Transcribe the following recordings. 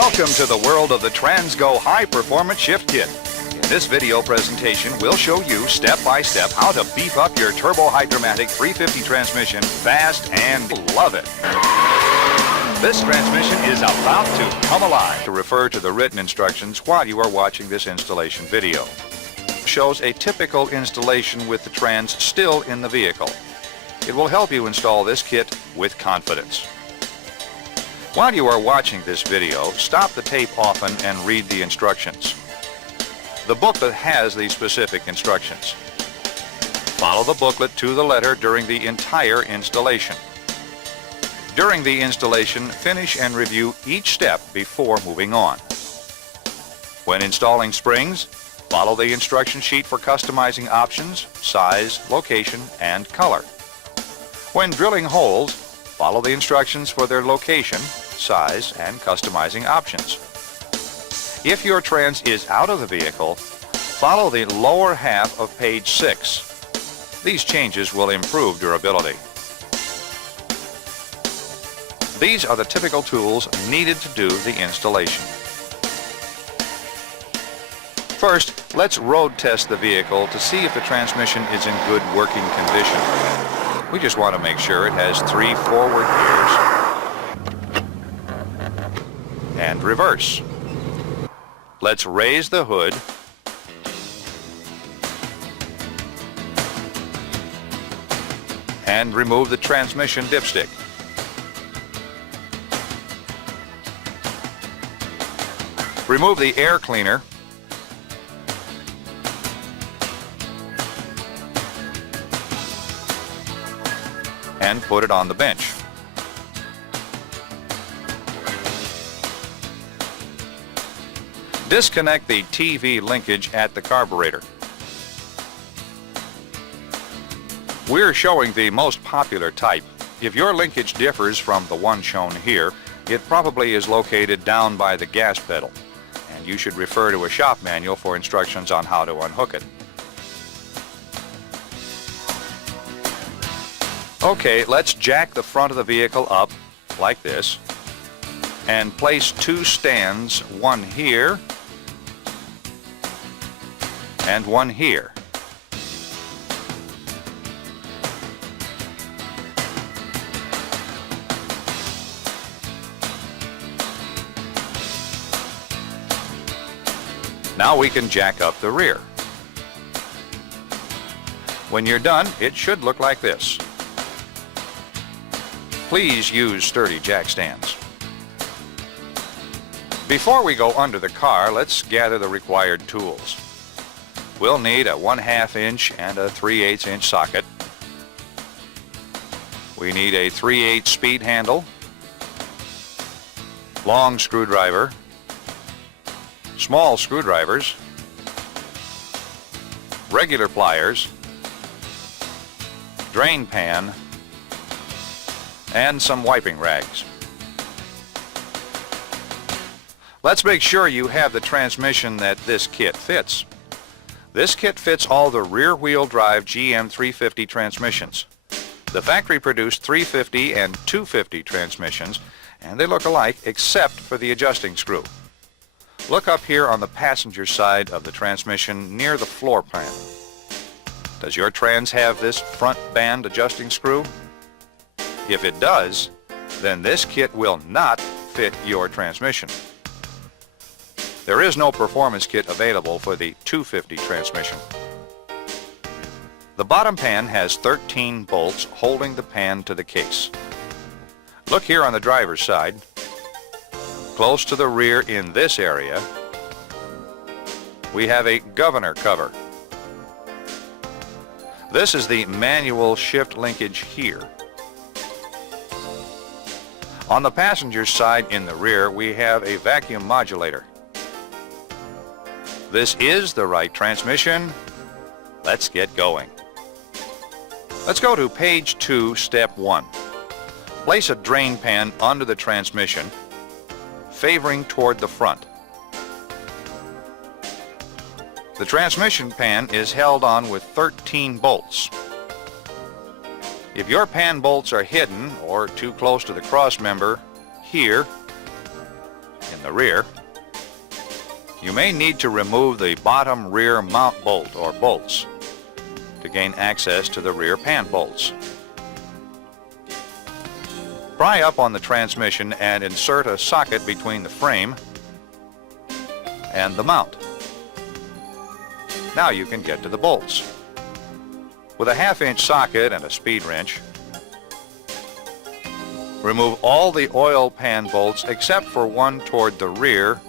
Welcome to the world of the Transgo High Performance Shift Kit. In this video presentation, we'll show you step by step how to beef up your Turbo Hydromatic 350 transmission fast and love it. This transmission is about to come alive. To refer to the written instructions while you are watching this installation video. Shows a typical installation with the trans still in the vehicle. It will help you install this kit with confidence. While you are watching this video, stop the tape often and read the instructions. The booklet has the specific instructions. Follow the booklet to the letter during the entire installation. During the installation, finish and review each step before moving on. When installing springs, follow the instruction sheet for customizing options, size, location, and color. When drilling holes, follow the instructions for their location, size, and customizing options. If your trans is out of the vehicle, follow the lower half of page 6. These changes will improve durability. These are the typical tools needed to do the installation. First, let's road test the vehicle to see if the transmission is in good working condition. We just want to make sure it has 3 forward gears and reverse. Let's raise the hood and remove the transmission dipstick. Remove the air cleaner and put it on the bench. Disconnect the TV linkage at the carburetor. We're showing the most popular type. If your linkage differs from the one shown here, it probably is located down by the gas pedal, and you should refer to a shop manual for instructions on how to unhook it. Okay, let's jack the front of the vehicle up like this and place 2 stands, one here and one here. Now we can jack up the rear. When you're done, it should look like this. Please use sturdy jack stands. Before we go under the car, let's gather the required tools. We'll need a 1/2 inch and a 3/8 inch socket. We need a 3/8 speed handle, long screwdriver, small screwdrivers, regular pliers, drain pan, and some wiping rags. Let's make sure you have the transmission that this kit fits. This kit fits all the rear-wheel drive GM 350 transmissions. The factory-produced 350 and 250 transmissions, and they look alike except for the adjusting screw. Look up here on the passenger side of the transmission near the floor pan. Does your trans have this front band adjusting screw? If it does, then this kit will not fit your transmission. There is no performance kit available for the 250 transmission. The bottom pan has 13 bolts holding the pan to the case. Look here on the driver's side. Close to the rear in this area, we have a governor cover. This is the manual shift linkage here. On the passenger's side in the rear, we have a vacuum modulator. This is the right transmission. Let's get going. Let's go to page 2, step 1. Place a drain pan under the transmission, favoring toward the front. The transmission pan is held on with 13 bolts. If your pan bolts are hidden or too close to the cross member here, in the rear, you may need to remove the bottom rear mount bolt or bolts to gain access to the rear pan bolts. Pry up on the transmission and insert a socket between the frame and the mount. Now you can get to the bolts. With a 1/2-inch socket and a speed wrench, remove all the oil pan bolts except for one toward the rear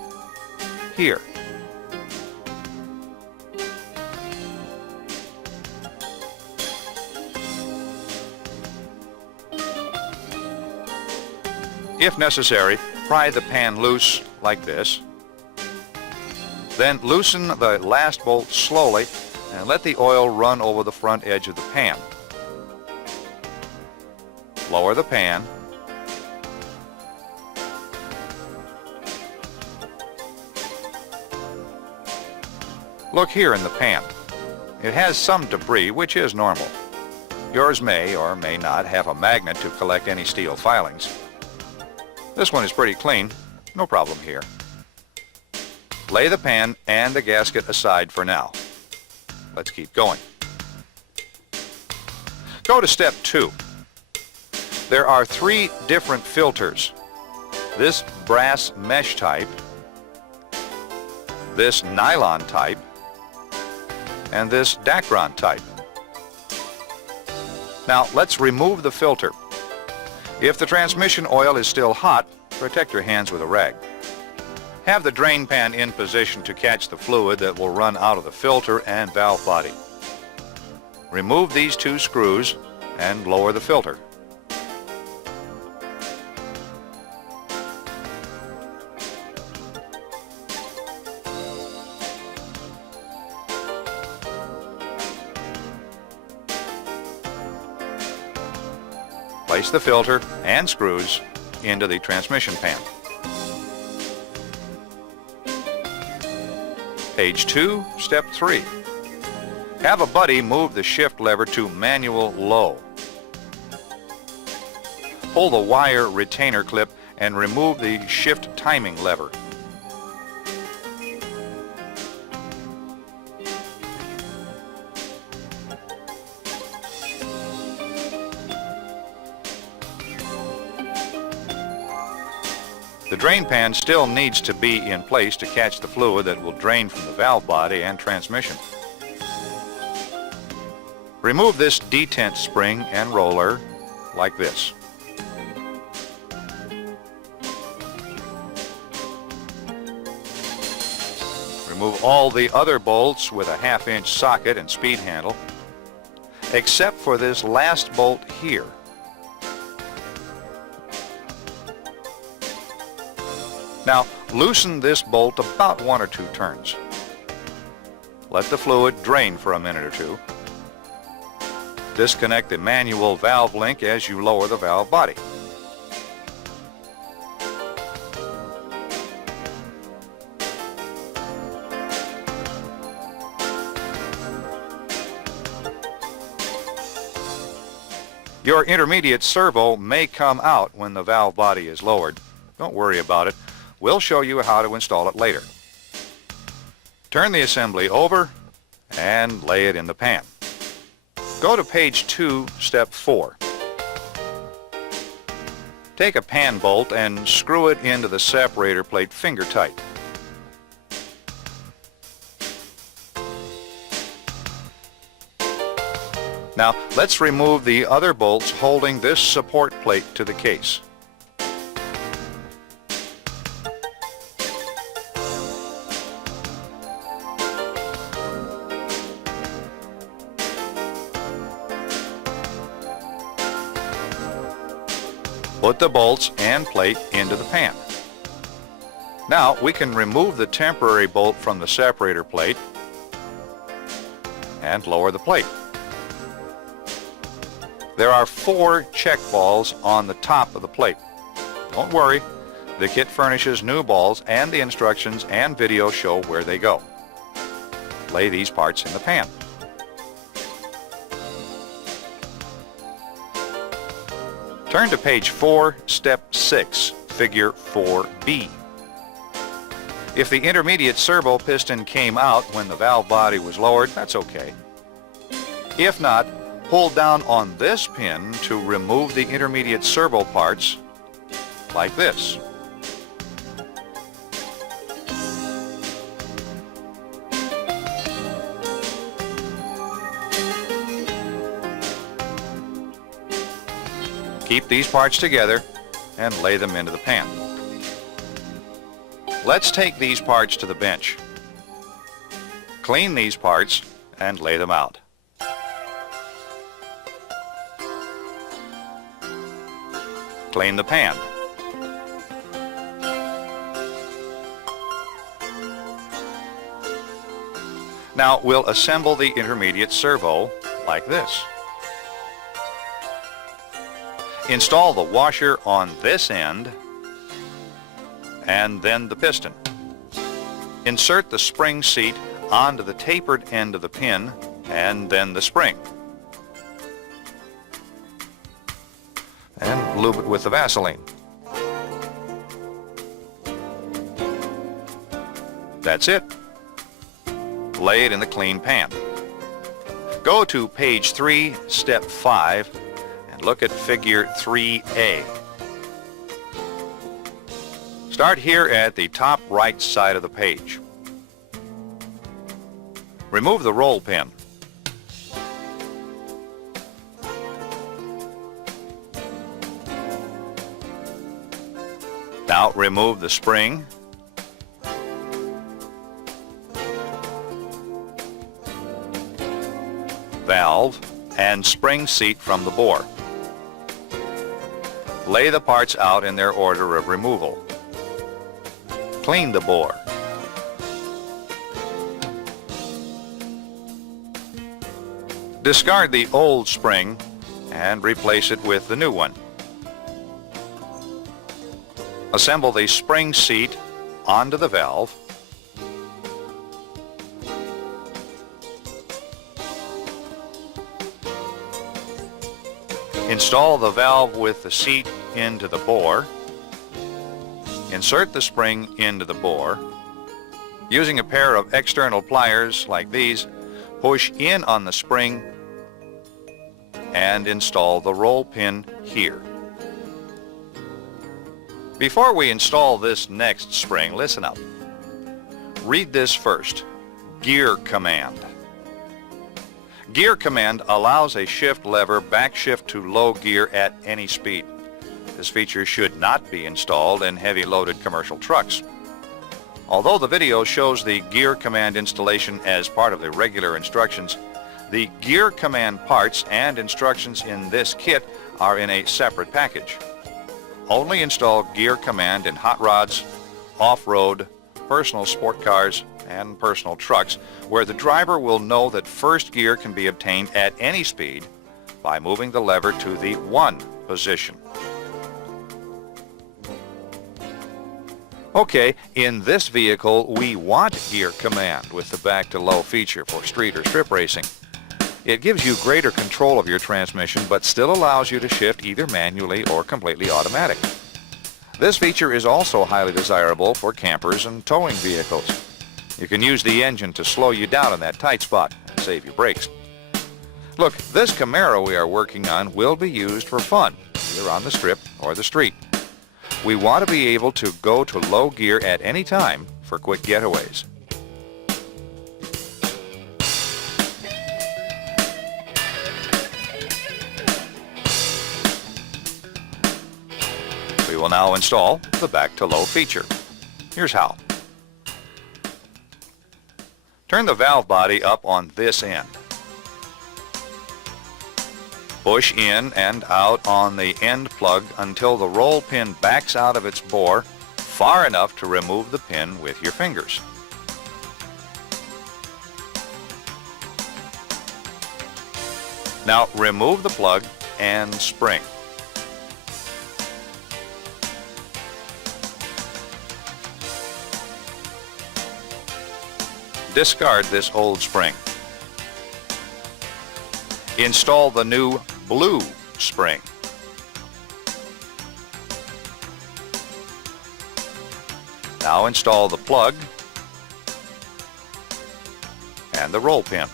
here. If necessary, pry the pan loose like this. Then loosen the last bolt slowly and let the oil run over the front edge of the pan. Lower the pan. Look here in the pan. It has some debris, which is normal. Yours may or may not have a magnet to collect any steel filings. This one is pretty clean, no problem here. Lay the pan and the gasket aside for now. Let's keep going. Go to step 2. There are 3 different filters. This brass mesh type, this nylon type, and this Dacron type. Now let's remove the filter. If the transmission oil is still hot, protect your hands with a rag. Have the drain pan in position to catch the fluid that will run out of the filter and valve body. Remove these 2 screws and lower the filter. Place the filter and screws into the transmission pan. Page 2, step 3. Have a buddy move the shift lever to manual low. Pull the wire retainer clip and remove the shift timing lever. The drain pan still needs to be in place to catch the fluid that will drain from the valve body and transmission. Remove this detent spring and roller like this. Remove all the other bolts with a 1/2-inch socket and speed handle, except for this last bolt here. Now, loosen this bolt about 1 or 2 turns. Let the fluid drain for a minute or 2. Disconnect the manual valve link as you lower the valve body. Your intermediate servo may come out when the valve body is lowered. Don't worry about it. We'll show you how to install it later. Turn the assembly over and lay it in the pan. Go to page 2, step 4. Take a pan bolt and screw it into the separator plate finger tight. Now let's remove the other bolts holding this support plate to the case. Put the bolts and plate into the pan. Now we can remove the temporary bolt from the separator plate and lower the plate. There are 4 check balls on the top of the plate. Don't worry, the kit furnishes new balls and the instructions and video show where they go. Lay these parts in the pan. Turn to page 4, step 6, figure 4B. If the intermediate servo piston came out when the valve body was lowered, that's okay. If not, pull down on this pin to remove the intermediate servo parts like this. Keep these parts together and lay them into the pan. Let's take these parts to the bench. Clean these parts and lay them out. Clean the pan. Now we'll assemble the intermediate servo like this. Install the washer on this end and then the piston. Insert the spring seat onto the tapered end of the pin and then the spring. And lube it with the Vaseline. That's it. Lay it in the clean pan. Go to page 3, step 5, and look at figure 3A. Start here at the top right side of the page. Remove the roll pin. Now remove the spring, valve, and spring seat from the bore. Lay the parts out in their order of removal. Clean the bore. Discard the old spring and replace it with the new one. Assemble the spring seat onto the valve. Install the valve with the seat into the bore. Insert the spring into the bore. Using a pair of external pliers like these, push in on the spring and install the roll pin here. Before we install this next spring, listen up. Read this first. Gear command. Gear command allows a shift lever backshift to low gear at any speed. This feature should not be installed in heavy loaded commercial trucks. Although the video shows the gear command installation as part of the regular instructions, the gear command parts and instructions in this kit are in a separate package. Only install gear command in hot rods, off-road, personal sport cars, and personal trucks, where the driver will know that first gear can be obtained at any speed by moving the lever to the 1 position. Okay, in this vehicle we want gear command with the back to low feature for street or strip racing. It gives you greater control of your transmission, but still allows you to shift either manually or completely automatic. This feature is also highly desirable for campers and towing vehicles. You can use the engine to slow you down in that tight spot and save your brakes. Look, this Camaro we are working on will be used for fun, either on the strip or the street. We want to be able to go to low gear at any time for quick getaways. We will now install the back to low feature. Here's how. Turn the valve body up on this end. Push in and out on the end plug until the roll pin backs out of its bore far enough to remove the pin with your fingers. Now remove the plug and spring. Discard this old spring. Install the new blue spring. Now install the plug and the roll pin.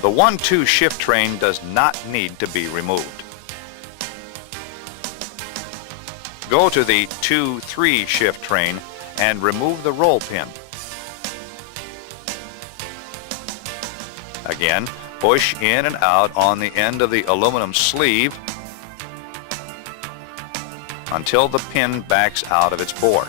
The 1-2 shift train does not need to be removed. Go to the 2-3 shift train and remove the roll pin. Again, push in and out on the end of the aluminum sleeve until the pin backs out of its bore.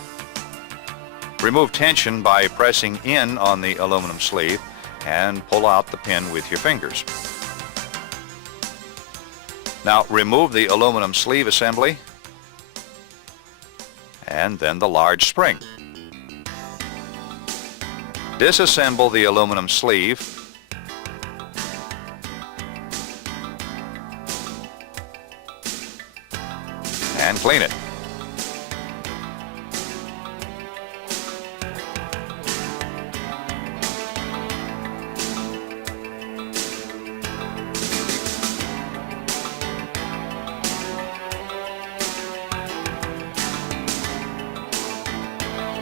Remove tension by pressing in on the aluminum sleeve and pull out the pin with your fingers. Now remove the aluminum sleeve assembly and then the large spring. Disassemble the aluminum sleeve and clean it.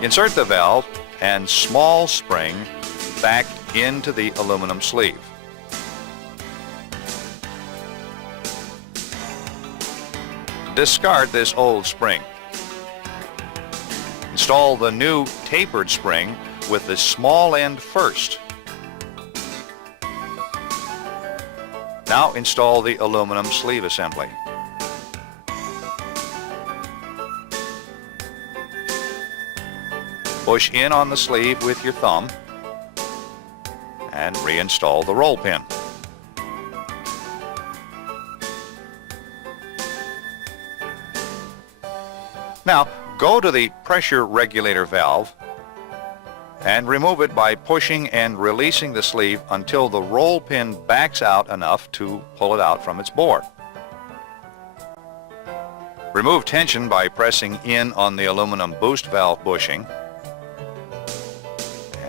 Insert the valve and small spring back into the aluminum sleeve. Discard this old spring. Install the new tapered spring with the small end first. Now install the aluminum sleeve assembly. Push in on the sleeve with your thumb and reinstall the roll pin. Now, go to the pressure regulator valve and remove it by pushing and releasing the sleeve until the roll pin backs out enough to pull it out from its bore. Remove tension by pressing in on the aluminum boost valve bushing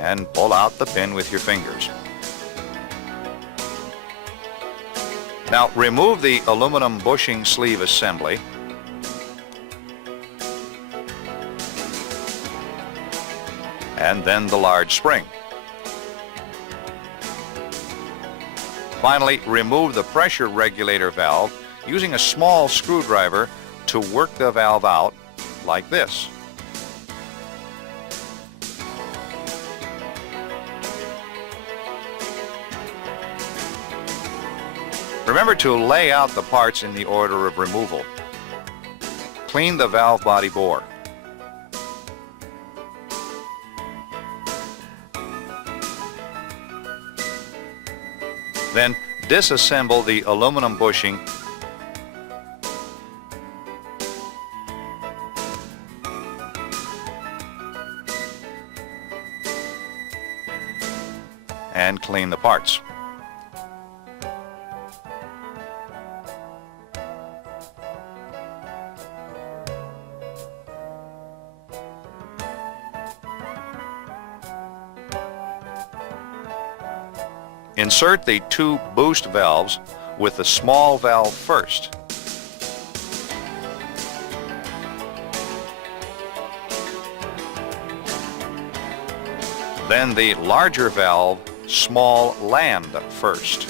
and pull out the pin with your fingers. Now remove the aluminum bushing sleeve assembly and then the large spring. Finally, remove the pressure regulator valve using a small screwdriver to work the valve out like this. Remember to lay out the parts in the order of removal. Clean the valve body bore. Then disassemble the aluminum bushing and clean the parts. Insert the two boost valves with the small valve first. Then the larger valve, small land first.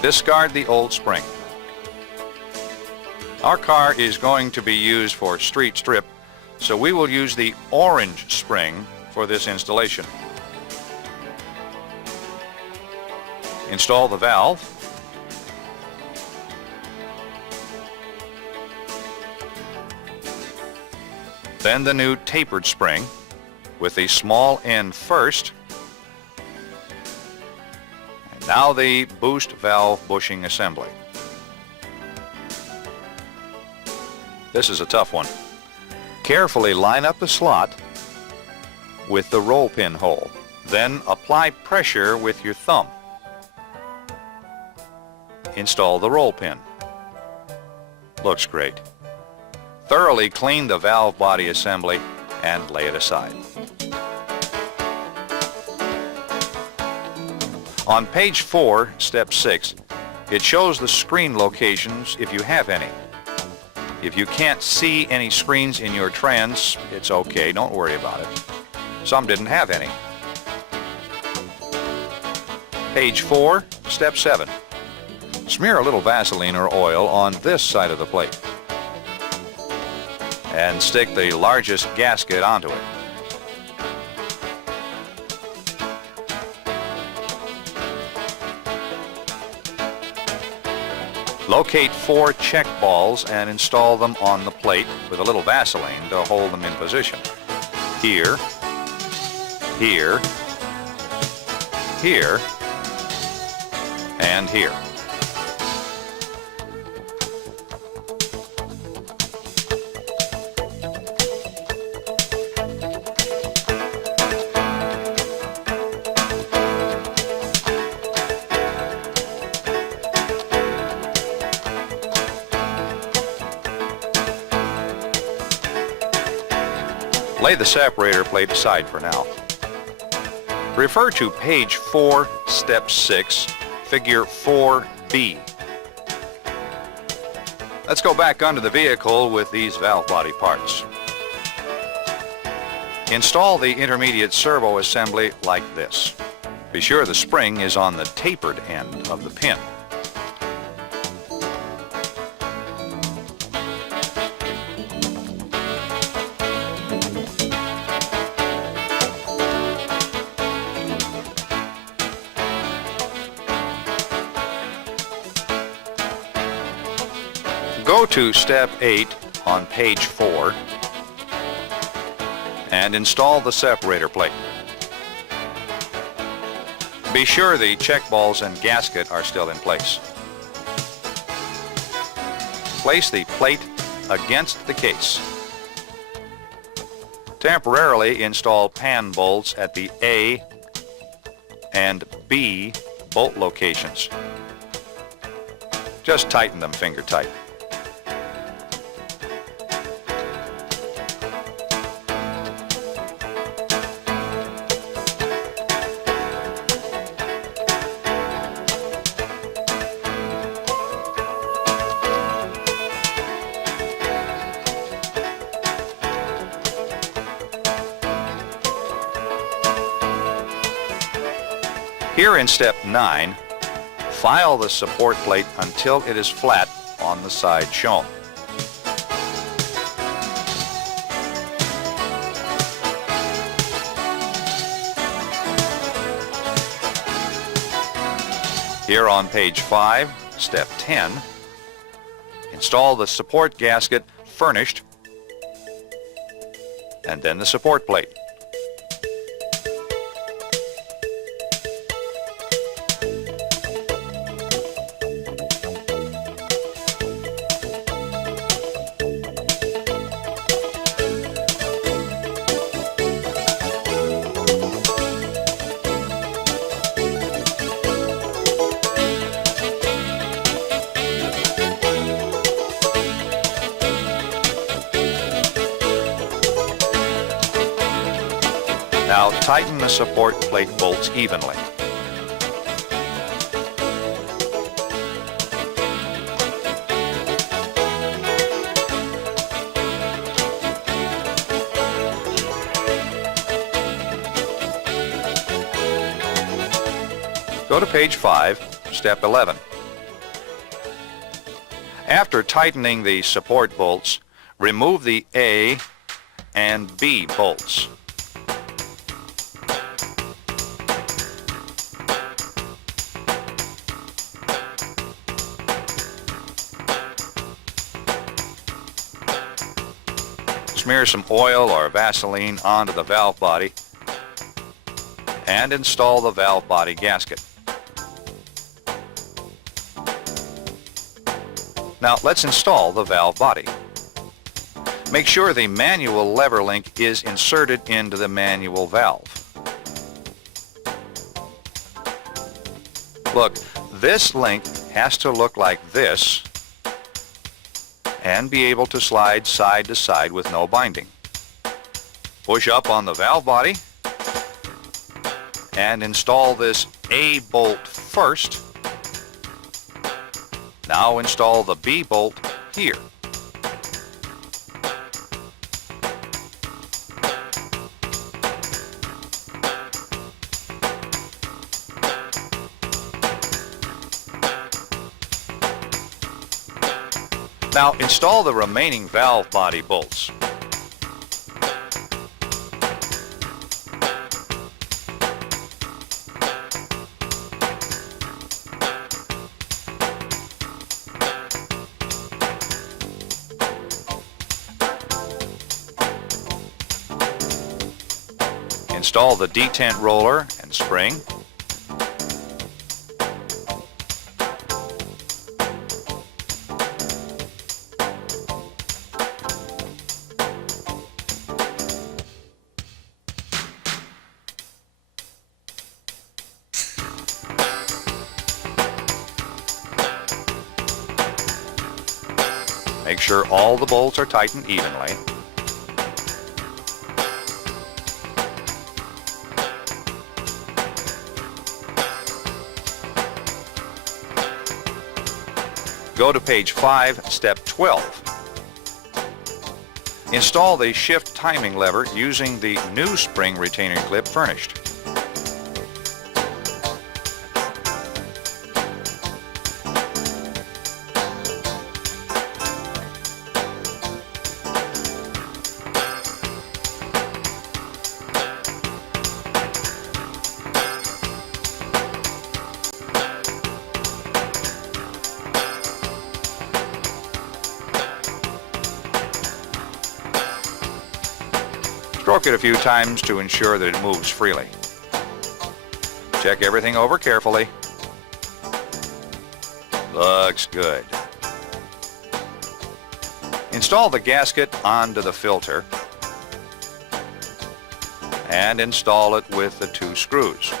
Discard the old spring. Our car is going to be used for street strip, so we will use the orange spring for this installation. Install the valve. Then the new tapered spring with the small end first. And now the boost valve bushing assembly. This is a tough one. Carefully line up the slot with the roll pin hole. Then apply pressure with your thumb. Install the roll pin. Looks great. Thoroughly clean the valve body assembly and lay it aside. On page 4, step 6, it shows the screen locations if you have any. If you can't see any screens in your trans, it's okay, don't worry about it. Some didn't have any. Page 4, step 7. Smear a little Vaseline or oil on this side of the plate and stick the largest gasket onto it. Locate 4 check balls and install them on the plate with a little Vaseline to hold them in position. Here, here, here, and here. Lay the separator plate aside for now. Refer to page 4, step 6, figure 4B. Let's go back under the vehicle with these valve body parts. Install the intermediate servo assembly like this. Be sure the spring is on the tapered end of the pin. Go to step 8 on page 4 and install the separator plate. Be sure the check balls and gasket are still in place. Place the plate against the case. Temporarily install pan bolts at the A and B bolt locations. Just tighten them finger tight. Here in step 9, file the support plate until it is flat on the side shown. Here on page 5, step 10, install the support gasket furnished and then the support plate. Now tighten the support plate bolts evenly. Go to page 5, step 11. After tightening the support bolts, remove the A and B bolts. Smear some oil or Vaseline onto the valve body and install the valve body gasket. Now let's install the valve body. Make sure the manual lever link is inserted into the manual valve. Look, this link has to look like this and be able to slide side to side with no binding. Push up on the valve body and install this A bolt first. Now install the B bolt here. Now install the remaining valve body bolts. Install the detent roller and spring. Make sure all the bolts are tightened evenly. Go to page 5, step 12. Install the shift timing lever using the new spring retainer clip furnished. Stroke it a few times to ensure that it moves freely. Check everything over carefully. Looks good. Install the gasket onto the filter and install it with the 2 screws.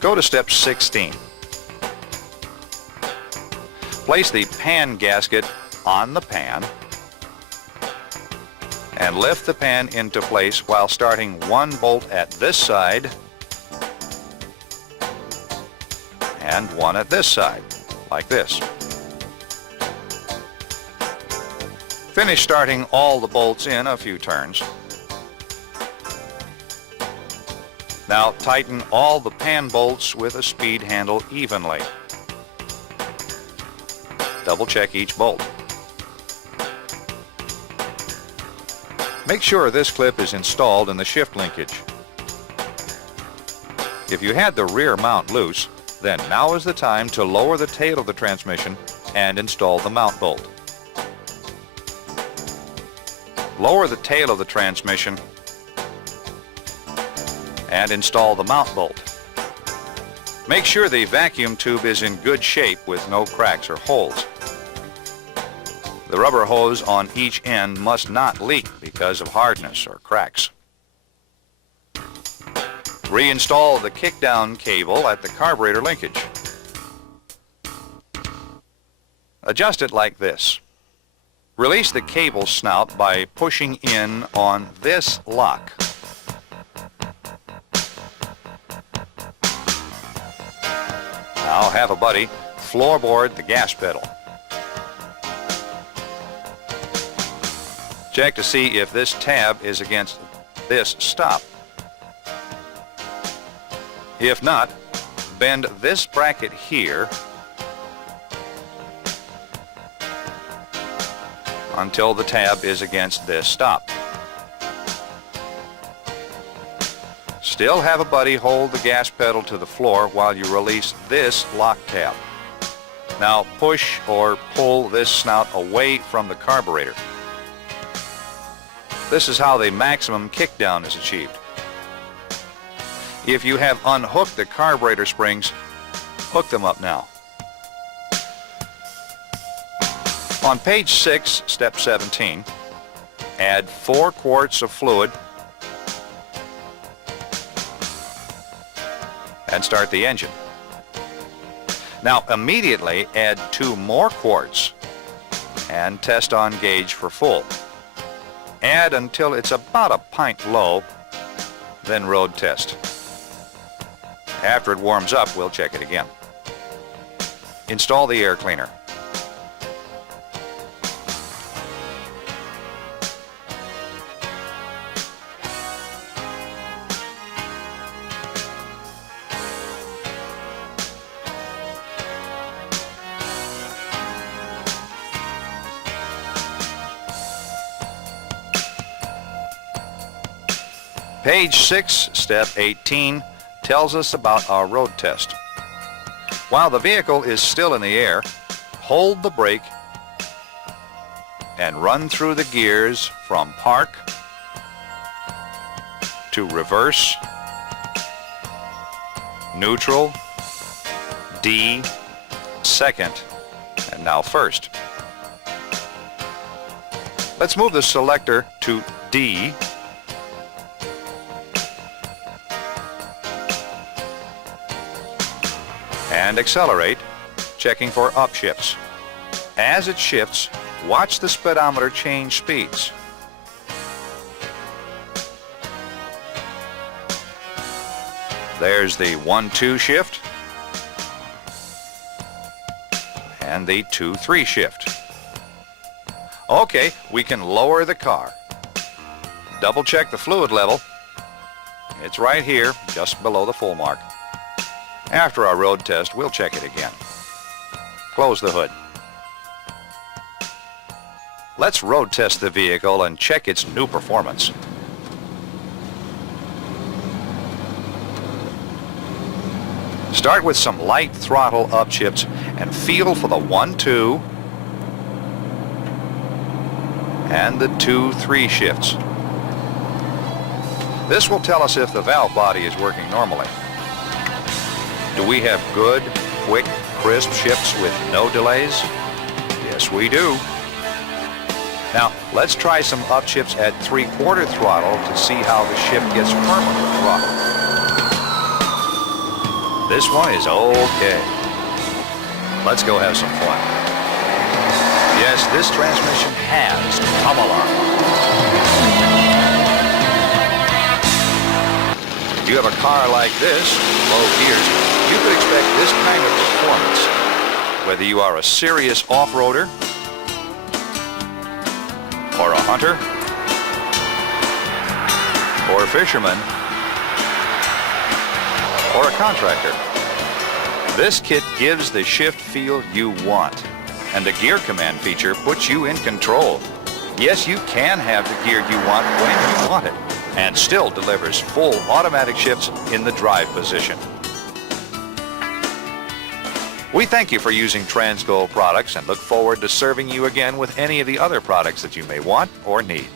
Go to step 16. Place the pan gasket on the pan and lift the pan into place while starting 1 bolt at this side and 1 at this side, like this. Finish starting all the bolts in a few turns. Now tighten all the pan bolts with a speed handle evenly. Double check each bolt. Make sure this clip is installed in the shift linkage. If you had the rear mount loose, then now is the time to lower the tail of the transmission and install the mount bolt. Lower the tail of the transmission and install the mount bolt. Make sure the vacuum tube is in good shape with no cracks or holes. The rubber hose on each end must not leak because of hardness or cracks. Reinstall the kickdown cable at the carburetor linkage. Adjust it like this. Release the cable snout by pushing in on this lock. Now have a buddy floorboard the gas pedal. Check to see if this tab is against this stop. If not, bend this bracket here until the tab is against this stop. Still have a buddy hold the gas pedal to the floor while you release this lock tab. Now push or pull this snout away from the carburetor. This is how the maximum kickdown is achieved. If you have unhooked the carburetor springs, hook them up now. On page 6, step 17, add 4 quarts of fluid and start the engine. Now immediately add 2 more quarts and test on gauge for full. Add until it's about a pint low, then road test. After it warms up, we'll check it again. Install the air cleaner. Page 6, step 18, tells us about our road test. While the vehicle is still in the air, hold the brake and run through the gears from park to reverse, neutral, D, second, and now first. Let's move the selector to D and accelerate, checking for upshifts. As it shifts, watch the speedometer change speeds. There's the 1-2 shift and the 2-3 shift. Okay, we can lower the car. Double check the fluid level. It's right here, just below the full mark. After our road test, we'll check it again. Close the hood. Let's road test the vehicle and check its new performance. Start with some light throttle upshifts and feel for the 1-2 and the 2-3 shifts. This will tell us if the valve body is working normally. Do we have good, quick, crisp shifts with no delays? Yes, we do. Now, let's try some upshifts at 3/4 throttle to see how the shift gets firmer with throttle. This one is okay. Let's go have some fun. Yes, this transmission has come alarm. If you have a car like this, low gears, you could expect this kind of performance. Whether you are a serious off-roader, or a hunter, or a fisherman, or a contractor, this kit gives the shift feel you want, and the gear command feature puts you in control. Yes, you can have the gear you want when you want it, and still delivers full automatic shifts in the drive position. We thank you for using Transgo products and look forward to serving you again with any of the other products that you may want or need.